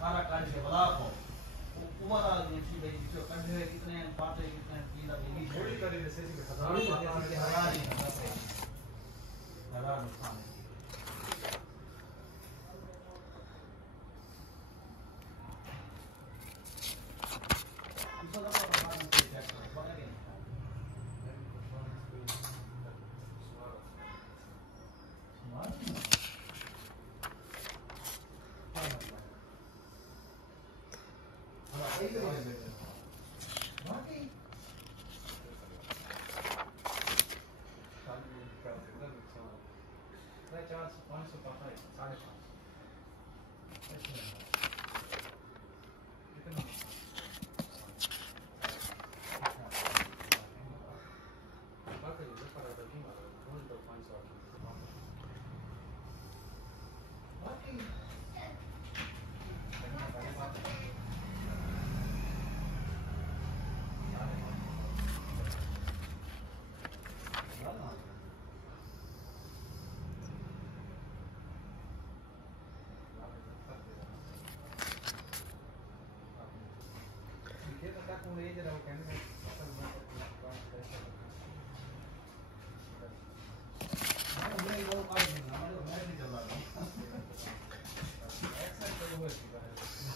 सारा कार्य के बला को ऊपर आ गई थी भाई जो कंधे कितने पाटे कितने पीला भी थोड़ी करे से कि हजार नुकसान है